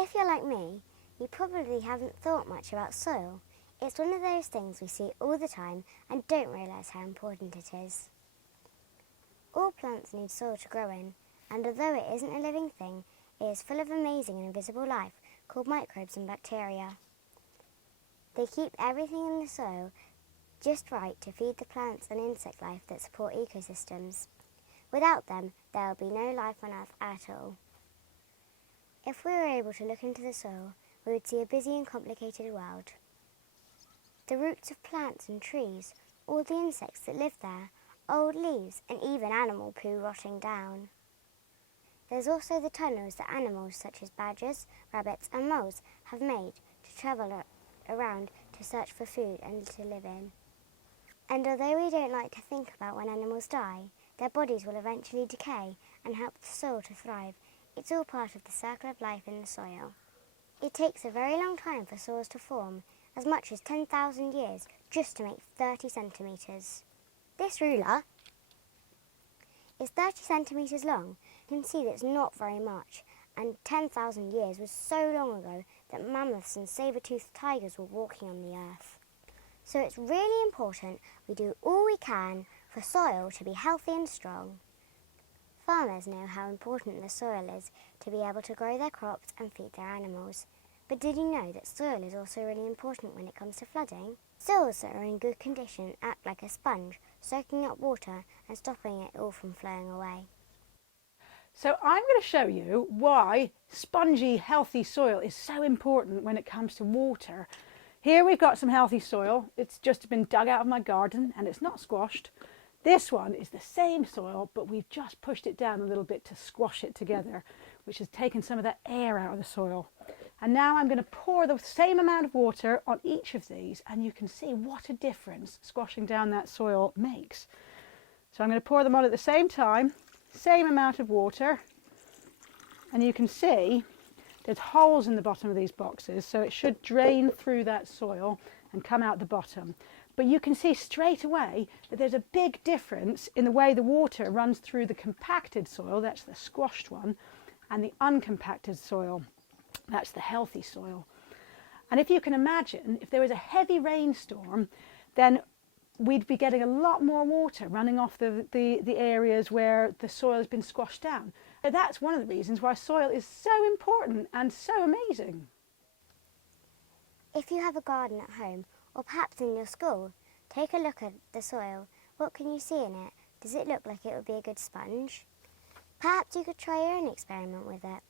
If you're like me, you probably haven't thought much about soil. It's one of those things we see all the time and don't realise how important it is. All plants need soil to grow in, and although it isn't a living thing, it is full of amazing and invisible life called microbes and bacteria. They keep everything in the soil just right to feed the plants and insect life that support ecosystems. Without them, there will be no life on Earth at all. If we were able to look into the soil, we would see a busy and complicated world. The roots of plants and trees, all the insects that live there, old leaves and even animal poo rotting down. There's also the tunnels that animals such as badgers, rabbits and moles have made to travel around to search for food and to live in. And although we don't like to think about when animals die, their bodies will eventually decay and help the soil to thrive. It's all part of the circle of life in the soil. It takes a very long time for soils to form, as much as 10,000 years just to make 30 centimetres. This ruler is 30 centimetres long. You can see that it's not very much, and 10,000 years was so long ago that mammoths and saber-toothed tigers were walking on the earth. So it's really important we do all we can for soil to be healthy and strong. Farmers know how important the soil is to be able to grow their crops and feed their animals. But did you know that soil is also really important when it comes to flooding? Soils that are in good condition act like a sponge, soaking up water and stopping it all from flowing away. So I'm going to show you why spongy, healthy soil is so important when it comes to water. Here we've got some healthy soil. It's just been dug out of my garden and it's not squashed. This one is the same soil, but we've just pushed it down a little bit to squash it together, which has taken some of that air out of the soil. And now I'm going to pour the same amount of water on each of these, and you can see what a difference squashing down that soil makes. So I'm going to pour them on at the same time, same amount of water, and you can see there's holes in the bottom of these boxes, so it should drain through that soil and come out the bottom. But you can see straight away that there's a big difference in the way the water runs through the compacted soil, that's the squashed one, and the uncompacted soil, that's the healthy soil. And if you can imagine, if there was a heavy rainstorm, then we'd be getting a lot more water running off the areas where the soil has been squashed down. So that's one of the reasons why soil is so important and so amazing. If you have a garden at home, or perhaps in your school, take a look at the soil. What can you see in it? Does it look like it would be a good sponge? Perhaps you could try your own experiment with it.